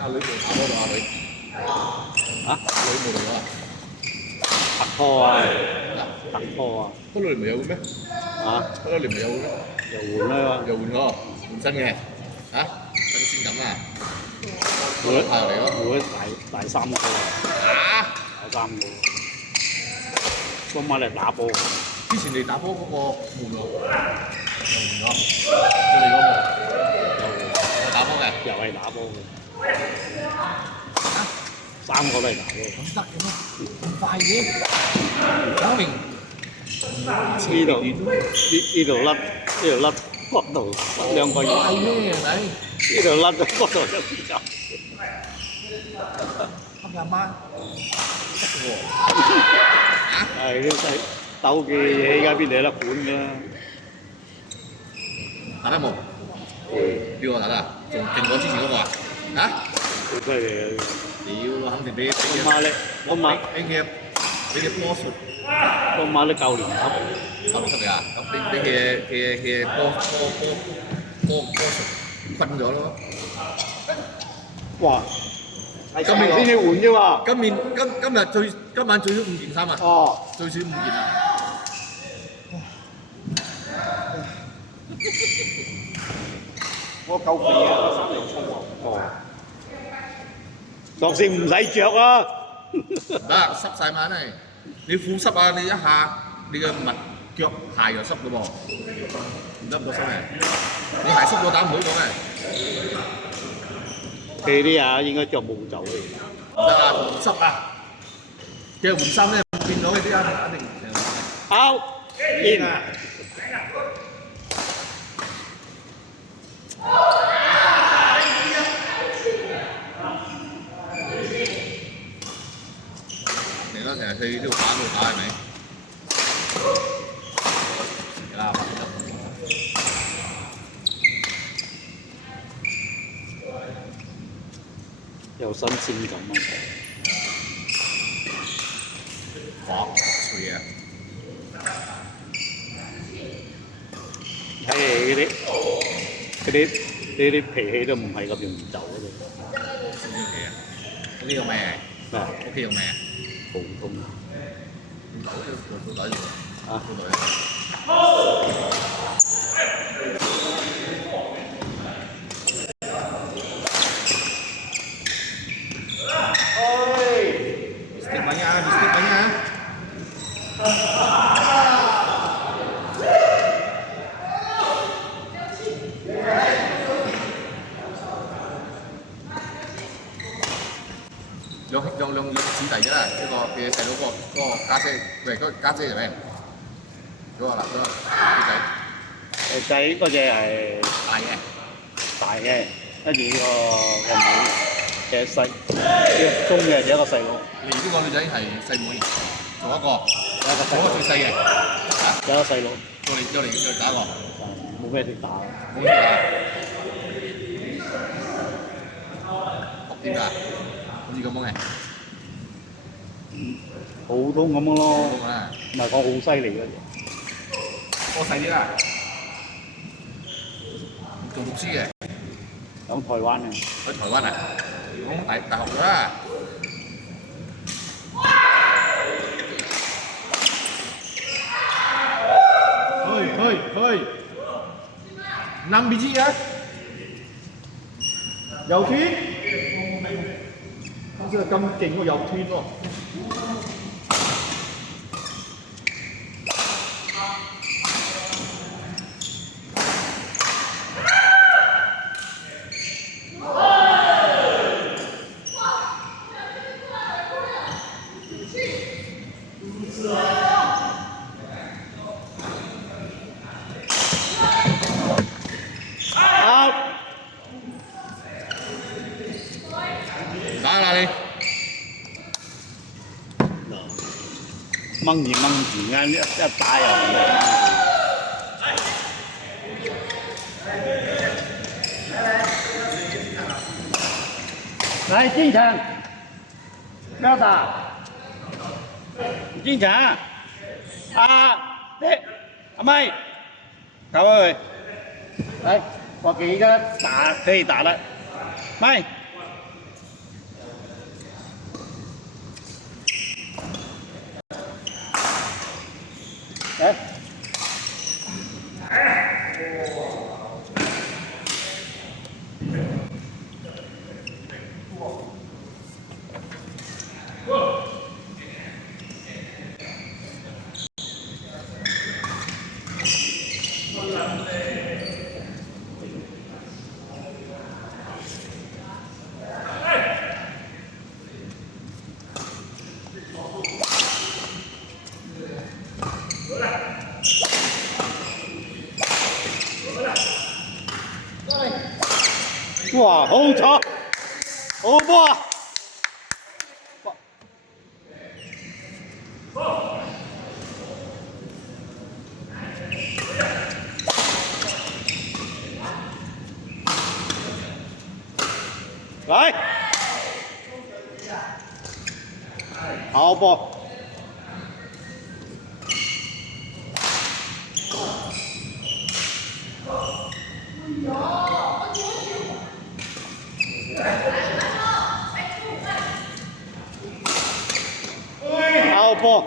阿女冇打波到阿女，啊，女冇嚟啊？拍拖啊，嗱，拍拖啊，不嬲你唔係有嘅咩？啊，不嬲你唔係有嘅咩？又換啦，又換咗，換新嘅，嚇，新鮮感啊！個換女派入嚟咯。換三個，啊！打三個，今晚嚟打波，之前你打波嗰個換喎，又換咗，我哋嗰個打波嘅，又係打波嘅，三個都係打波。咁得嘅咩？咁快嘅？講明呢度甩骨頭甩兩個月，快咩？係咪？呢度甩咗骨頭兩個月。黑阿媽得嘅喎。係啲細鬥嘅嘢，而家邊度有得管㗎啦？打得冇？邊個打得啊？仲勁過之前嗰個啊？嚇？好犀利啊！屌，肯定比我媽叻，我媽俾嘅波術我媽都夠年級，收得嘅啊！咁俾嘅波術困咗咯。哇！今年先至換啫喎。今晚最少5件衫啊！哦，最少5件啊！我夠肥啊！我3厘粗喎。哦，索性唔使着啊！得濕晒嘛，真係你褲濕啊！你一下你嘅襪腳鞋又濕嘞喎，唔得唔得濕嘅。你鞋濕咗打唔好講嘅。佢啲啊應該着冇袖嘅。唔得啊，唔濕啊！其實換衫咧變咗嗰啲一定out in 啊！嚟啦，成日去呢度打係咪？嚟啦，有新鮮感啊！火脆啊！睇你嗰啲脾氣都唔係咁容易走嘅啫。呢個咩？啊，屋企用咩啊？普通到底啊，mistake banyak. Yung子弟啫啦，呢個嘅細佬嗰個家姐，喂，嗰個家姐係咩？嗰個嗱，嗰個仔嗰隻係大嘅，大嘅，跟住呢個妹嘅細，中嘅有一個細佬，你呢個女仔係細妹，仲有一個，有一個細佬，嗰個最細嘅，啊，有一個細佬，再打一個，冇咩點打，冇咩打，學點㗎？好似咁樣嘅，普通咁樣咯，普通啊，唔係講好犀利嘅。我細啲啦，做牧師嘅，喺台灣啊，喺台灣啊，講大學咗啦。去，6 biji ya? 有天，好似咁勁喎，有天喎。打啦你！掹住間一打又來進場，不要打，進場啊！對，阿妹，搞喂，來，我給一個打可以打的，妹。誒。哇！好彩，好波啊！嚟，好波。好波。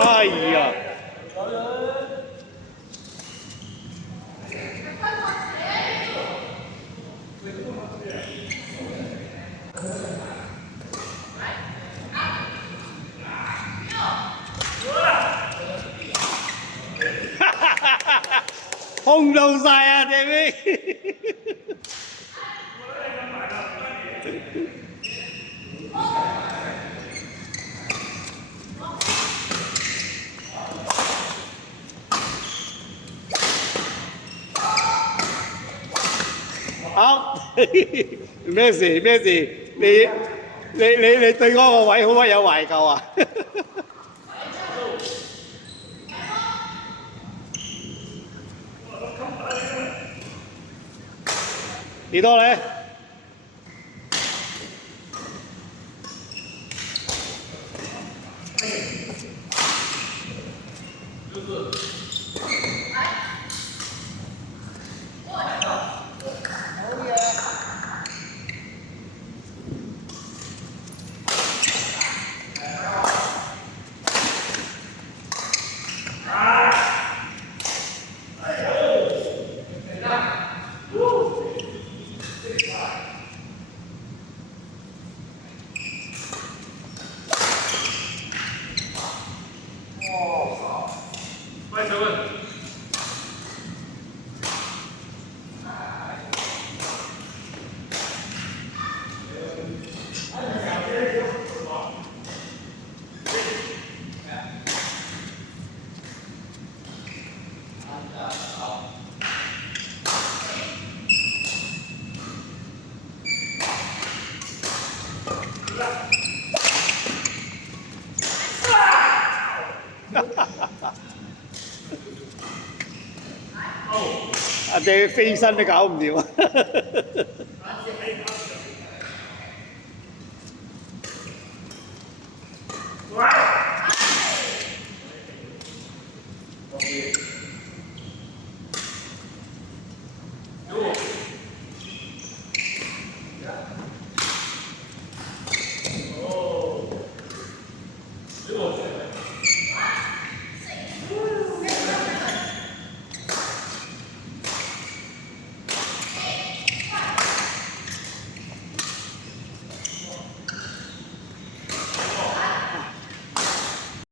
哎呀！控到晒啊，David！好，咩事咩事？你對嗰個位好乜有懷舊啊？幾多咧？阿姐飛身都搞唔掂啊！